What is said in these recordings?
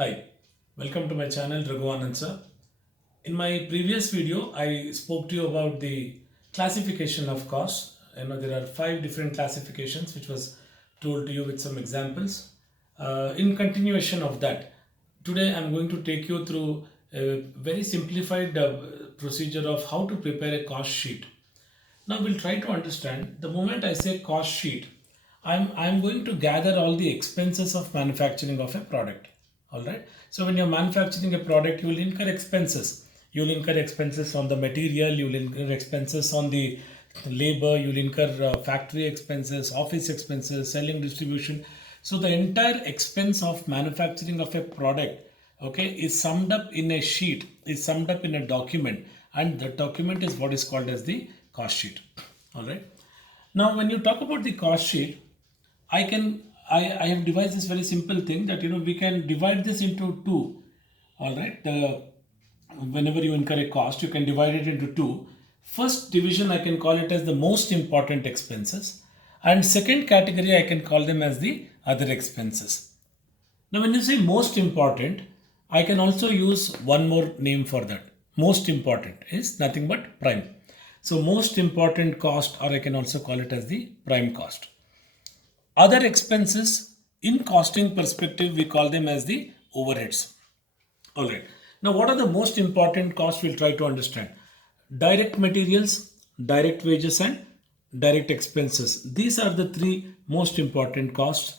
Hi, welcome to my channel Raghuanandsir. In my previous video, I spoke to you about the classification of costs. There are five different classifications which was told to you with some examples. In continuation of that, today I'm going to take you through a very simplified procedure of how to prepare a cost sheet. Now we'll try to understand the moment I say cost sheet, I'm going to gather all the expenses of manufacturing of a product. All right. So when you're manufacturing a product, you will incur expenses. You'll incur expenses on the material, you'll incur expenses on the labor, you'll incur factory expenses, office expenses, selling, distribution. So the entire expense of manufacturing of a product, okay, is summed up in a sheet, is summed up in a document, and the document is what is called as the cost sheet. All right. Now when you talk about the cost sheet, I have devised this very simple thing that we can divide this into two. All right. Whenever you incur a cost, you can divide it into two. First division, I can call it as the most important expenses, and second category I can call them as the other expenses. Now when you say most important, I can also use one more name for that. Most important is nothing but prime. So most important cost, or I can also call it as the prime cost. Other expenses in costing perspective, we call them as the overheads. All right. Now, what are the most important costs we'll try to understand? Direct materials, direct wages, and direct expenses. These are the three most important costs.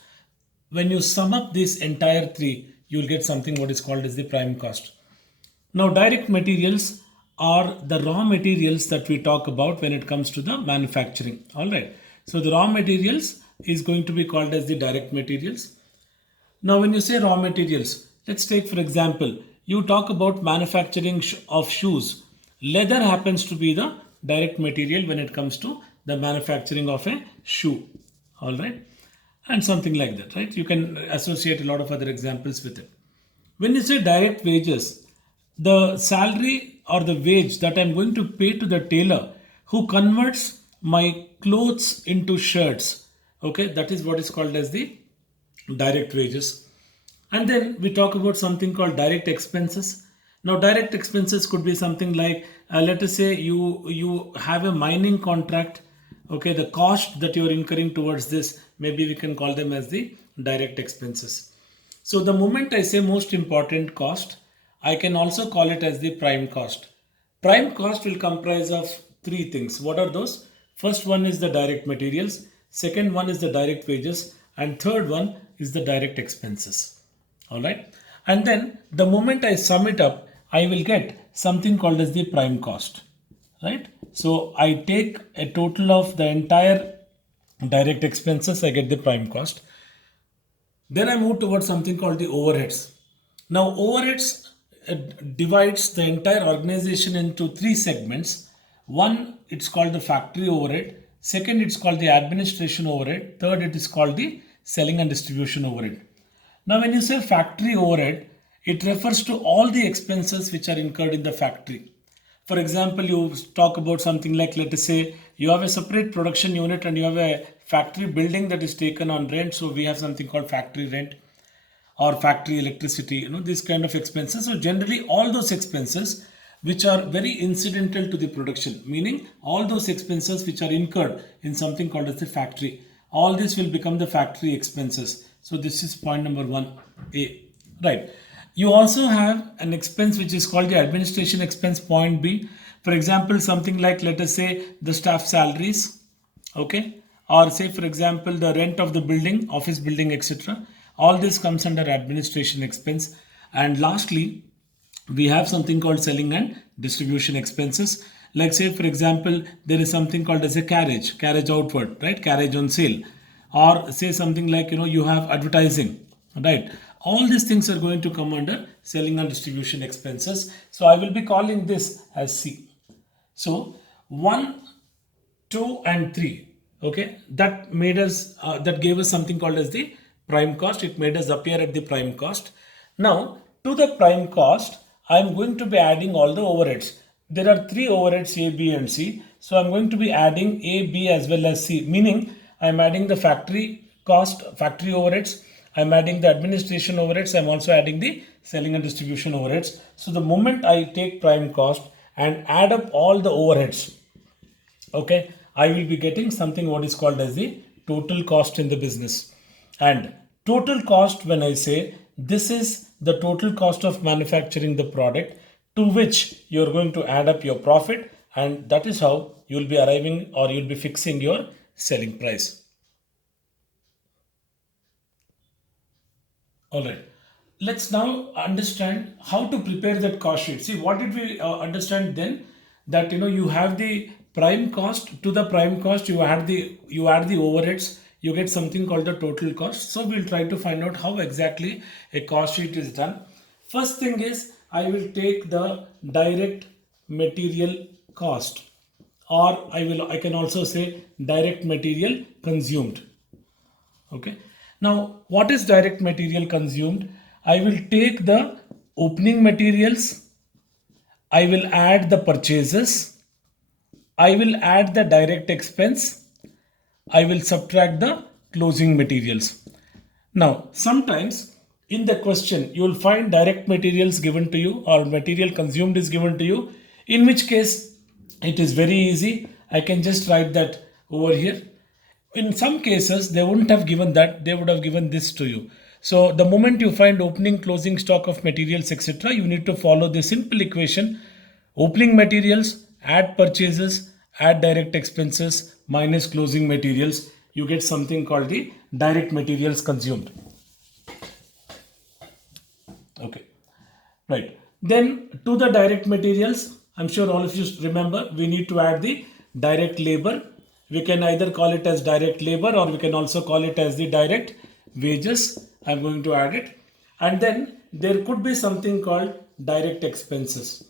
When you sum up these entire three, you'll get something what is called as the prime cost. Now, direct materials are the raw materials that we talk about when it comes to the manufacturing. All right. So, the raw materials is going to be called as the direct materials. Now, when you say raw materials, let's take for example, you talk about manufacturing of shoes. Leather happens to be the direct material when it comes to the manufacturing of a shoe. All right. And something like that, right? You can associate a lot of other examples with it. When you say direct wages, the salary or the wage that I'm going to pay to the tailor who converts my clothes into shirts, okay, that is what is called as the direct wages. And then we talk about something called direct expenses. Now direct expenses could be something like let us say you have a mining contract. Okay, the cost that you're incurring towards this, maybe we can call them as the direct expenses. So the moment I say most important cost, I can also call it as the prime cost. Prime cost will comprise of three things. What are those? First one is the direct materials, second one is the direct wages, and third one is the direct expenses. All right. And then the moment I sum it up, I will get something called as the prime cost. Right. So I take a total of the entire direct expenses, I get the prime cost. Then I move towards something called the overheads. Now, overheads divides the entire organization into three segments. One, it's called the factory overhead. Second, it's called the administration overhead. Third, it is called the selling and distribution overhead. Now, when you say factory overhead, it refers to all the expenses which are incurred in the factory. For example, you talk about something like, let us say, you have a separate production unit and you have a factory building that is taken on rent. So we have something called factory rent or factory electricity, these kind of expenses. So generally all those expenses which are very incidental to the production, meaning all those expenses which are incurred in something called as the factory, all this will become the factory expenses. So this is point number 1A, right? You also have an expense which is called the administration expense, point B. For example, something like, let us say, the staff salaries, okay, or say for example the rent of the building, office building, etc. All this comes under administration expense. And lastly, we have something called selling and distribution expenses. Like say for example, there is something called as a carriage outward, right? Carriage on sale. Or say something like, you have advertising, right? All these things are going to come under selling and distribution expenses. So I will be calling this as C. So 1, 2 and 3, okay, that made us that gave us something called as the prime cost. It made us appear at the prime cost. Now to the prime cost, I am going to be adding all the overheads. There are three overheads, A, B and C. So I'm going to be adding A, B as well as C, meaning I'm adding the factory cost, factory overheads. I'm adding the administration overheads, I'm also adding the selling and distribution overheads. So the moment I take prime cost and add up all the overheads, okay, I will be getting something what is called as the total cost in the business. And total cost, when I say, this is the total cost of manufacturing the product, to which you're going to add up your profit, and that is how you'll be arriving, or you'll be fixing your selling price. All right. Let's now understand how to prepare that cost sheet. See, what did we understand then? That you have the prime cost. To the prime cost, you add the overheads. You get something called the total cost. So we'll try to find out how exactly a cost sheet is done. First thing is, I will take the direct material cost, or I can also say direct material consumed. Okay. Now, what is direct material consumed? I will take the opening materials, I will add the purchases, I will add the direct expense, I will subtract the closing materials. Now, sometimes in the question, you will find direct materials given to you or material consumed is given to you, in which case it is very easy. I can just write that over here. In some cases, they wouldn't have given that, they would have given this to you. So the moment you find opening, closing stock of materials, etc., you need to follow the simple equation: opening materials, add purchases, add direct expenses, minus closing materials. You get something called the direct materials consumed. Okay, right. Then to the direct materials, I'm sure all of you remember, we need to add the direct labor. We can either call it as direct labor, or we can also call it as the direct wages. I'm going to add it. And then there could be something called direct expenses.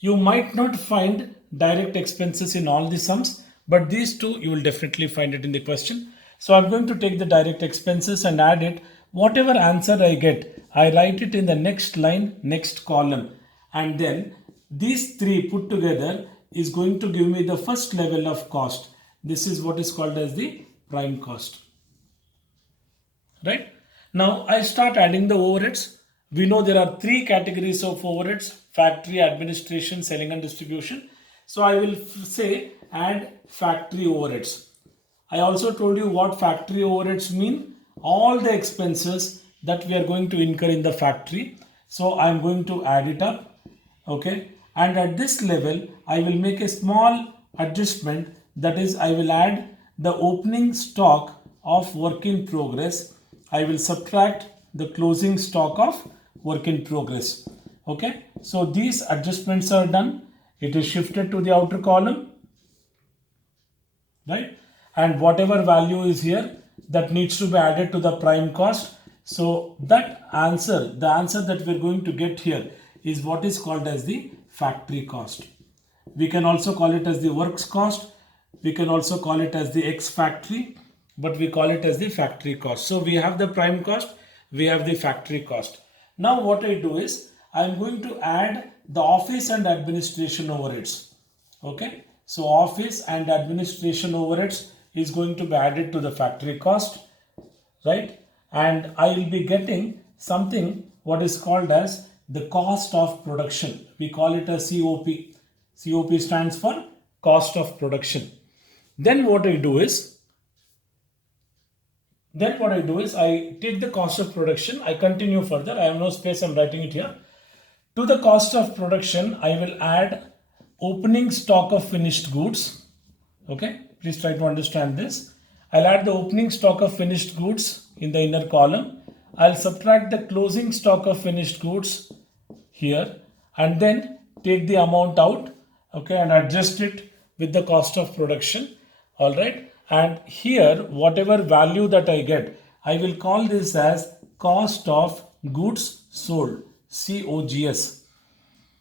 You might not find direct expenses in all the sums, but these two you will definitely find it in the question. So I'm going to take the direct expenses and add it. Whatever answer I get, I write it in the next line, next column. And then these three put together is going to give me the first level of cost. This is what is called as the prime cost. Right? Now I start adding the overheads. We know there are three categories of overheads: factory, administration, selling and distribution. So I will say add factory overheads. I also told you what factory overheads mean. All the expenses that we are going to incur in the factory. So I am going to add it up. Okay. And at this level, I will make a small adjustment. That is, I will add the opening stock of work in progress. I will subtract the closing stock of work in progress. Okay. So these adjustments are done. It is shifted to the outer column. Right. And whatever value is here, that needs to be added to the prime cost. So that answer, the answer that we're going to get here is what is called as the factory cost. We can also call it as the works cost. We can also call it as the X factory, but we call it as the factory cost. So we have the prime cost, we have the factory cost. Now what I do is, I'm going to add the office and administration overheads. Okay. So office and administration overheads is going to be added to the factory cost, right? And I will be getting something what is called as the cost of production. We call it a COP. COP stands for cost of production. Then what I do is, I take the cost of production, I continue further, I have no space, I'm writing it here. To the cost of production, I will add opening stock of finished goods. Okay, please try to understand this. I'll add the opening stock of finished goods in the inner column. I'll subtract the closing stock of finished goods here, and then take the amount out, okay, and adjust it with the cost of production. All right. And here, whatever value that I get, I will call this as cost of goods sold, COGS.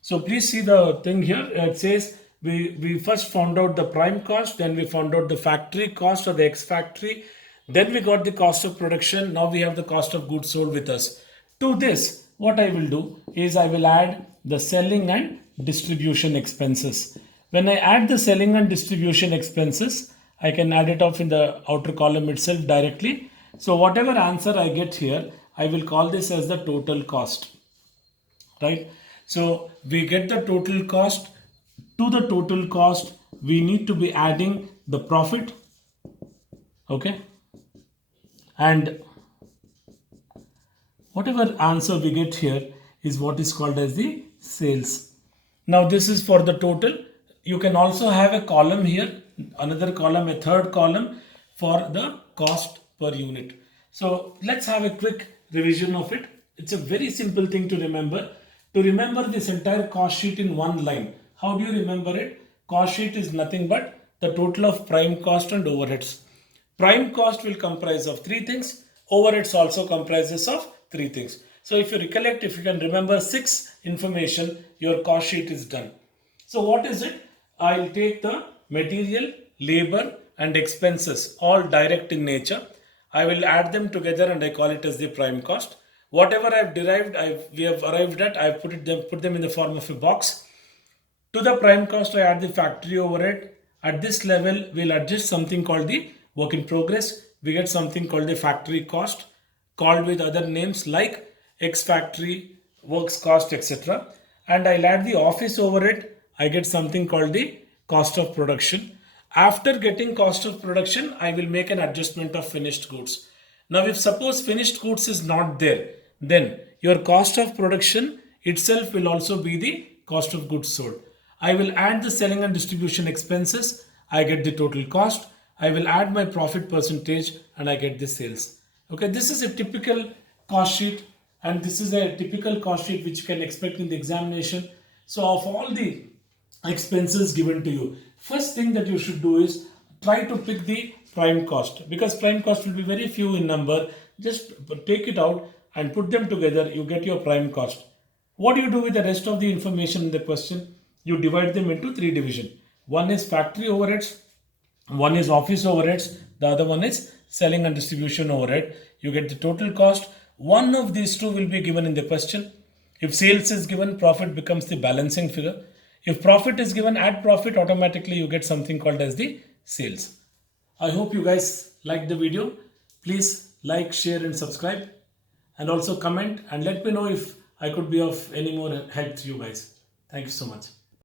So please see the thing here. It says we first found out the prime cost, then we found out the factory cost or the X factory, then we got the cost of production. Now we have the cost of goods sold with us. To this, what I will do is I will add the selling and distribution expenses. When I add the selling and distribution expenses, I can add it off in the outer column itself directly. So whatever answer I get here, I will call this as the total cost, right? So we get the total cost. To the total cost, we need to be adding the profit, okay? And whatever answer we get here is what is called as the sales. Now this is for the total. You can also have a column here, another column, a third column for the cost per unit. So let's have a quick revision of it. It's a very simple thing to remember. To remember this entire cost sheet in one line, how do you remember it? Cost sheet is nothing but the total of prime cost and overheads. Prime cost will comprise of three things. Overheads also comprises of three things. So if you recollect, if you can remember six information, your cost sheet is done. So what is it? I'll take the material, labor and expenses, all direct in nature. I will add them together and I call it as the prime cost. Whatever I've derived, we have arrived at, I've put them in the form of a box. To the prime cost, I add the factory overhead. At this level, we'll adjust something called the work in progress. We get something called the factory cost, called with other names like X factory, works cost, etc. And I'll add the office overhead. I get something called the cost of production. After getting cost of production, I will make an adjustment of finished goods. Now, if suppose finished goods is not there, then your cost of production itself will also be the cost of goods sold. I will add the selling and distribution expenses. I get the total cost. I will add my profit percentage and I get the sales. Okay, this is a typical cost sheet and this is a typical cost sheet which you can expect in the examination. So of all the expenses given to you, first thing that you should do is try to pick the prime cost, because prime cost will be very few in number. Just take it out and put them together, you get your prime cost. What do you do with the rest of the information in the question? You divide them into three divisions. One is factory overheads, one is office overheads, the other one is selling and distribution overhead. You get the total cost. One of these two will be given in the question. If sales is given, profit becomes the balancing figure. If profit is given, add profit, automatically you get something called as the sales. I hope you guys liked the video. Please like, share and subscribe, and also comment and let me know if I could be of any more help to you guys. Thank you so much.